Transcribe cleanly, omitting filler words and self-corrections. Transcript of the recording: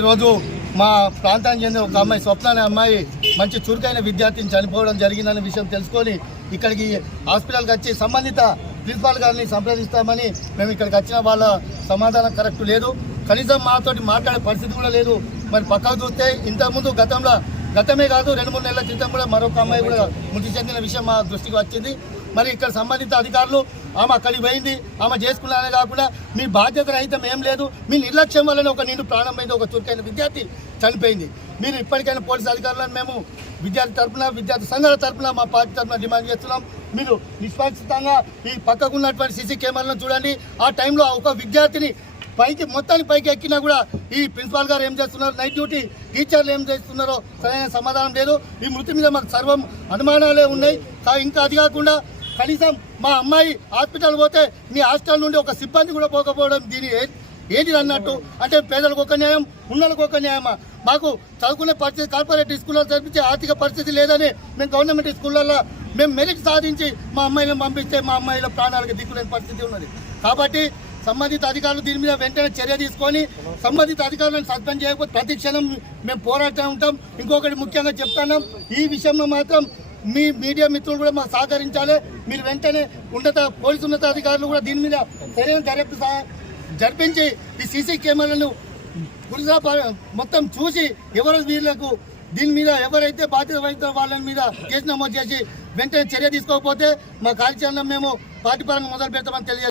ఈరోజు మా ప్రాంతానికి చెందిన ఒక అమ్మాయి స్వప్న అనే అమ్మాయి మంచి చురుకైన విద్యార్థిని చనిపోవడం జరిగిందనే విషయం తెలుసుకొని ఇక్కడికి హాస్పిటల్కి వచ్చి సంబంధిత ప్రిన్సిపాల్ గారిని సంప్రదిస్తామని మేము ఇక్కడికి వచ్చిన వాళ్ళ సమాధానం కరెక్ట్ లేదు. కనీసం మాతోటి మాట్లాడే పరిస్థితి కూడా లేదు. మరి పక్కకు చూస్తే ఇంతకుముందు గతమే కాదు 2-3 నెలల క్రితం కూడా మరొక అమ్మాయి కూడా మృతి చెందిన విషయం మా దృష్టికి వచ్చింది. మరి ఇక్కడ సంబంధిత అధికారులు ఆమె అక్కడికి పోయింది, ఆమె చేసుకున్నానే కాకుండా మీ బాధ్యత రహితం ఏం లేదు, మీ నిర్లక్ష్యం వల్లనే ఒక నిండు ప్రాణం పోయింది, ఒక చురుకైన విద్యార్థి చనిపోయింది. మీరు ఇప్పటికైనా పోలీసు అధికారులను మేము విద్యార్థి తరఫున విద్యార్థి సంఘాల తరఫున మా పార్టీ తరఫున డిమాండ్ చేస్తున్నాం. మీరు నిష్పక్షితంగా ఈ పక్కకున్నటువంటి సీసీ కెమెరాలను చూడండి. ఆ టైంలో ఒక విద్యార్థిని మొత్తానికి పైకి ఎక్కినా కూడా ఈ ప్రిన్సిపాల్ గారు ఏం చేస్తున్నారు, నైట్ డ్యూటీ టీచర్లు ఏం చేస్తున్నారో సరైన సమాధానం లేదు. ఈ మృతి మీద మాకు సర్వం అనుమానాలే ఉన్నాయి. ఇంకా అది కాకుండా కనీసం మా అమ్మాయి హాస్పిటల్ పోతే మీ హాస్టల్ నుండి ఒక సిబ్బంది కూడా పోకపోవడం దీని ఏంటి అన్నట్టు. అంటే పేదలకు ఒక న్యాయం, ఉన్నలకు ఒక న్యాయమా? మాకు చదువుకునే పరిస్థితి కార్పొరేట్ స్కూల్లో చదివించే ఆర్థిక పరిస్థితి లేదని మేము గవర్నమెంట్ స్కూళ్ళల్లో మేము మెరిట్ సాధించి మా అమ్మాయిలను పంపిస్తే మా అమ్మాయిల ప్రాణాలకు దిక్కులేని పరిస్థితి ఉన్నది. కాబట్టి సంబంధిత అధికారులు దీని మీద వెంటనే చర్య తీసుకొని సంబంధిత అధికారులను సస్పెండ్ చేయకపోతే ప్రతి క్షణం మేము పోరాడుతూ ఉంటాం. ఇంకొకటి ముఖ్యంగా చెప్తున్నాం, ఈ విషయంలో మాత్రం మీ మీడియా మిత్రులు కూడా మాకు సహకరించాలి. మీరు వెంటనే పోలీసు ఉన్నతాధికారులు కూడా దీని మీద సరైన దర్యాప్తు జరిపించి ఈ సీసీ కెమెరాలను మొత్తం చూసి ఎవరు వీళ్ళకు దీని మీద ఎవరైతే బాధ్యత వహిస్తారో వాళ్ళ మీద కేసు నమోదు చేసి వెంటనే చర్య తీసుకోకపోతే మా కార్యాచరణ మేము పార్టీ పరంగా మొదలు పెడతామని తెలియజేస్తాం.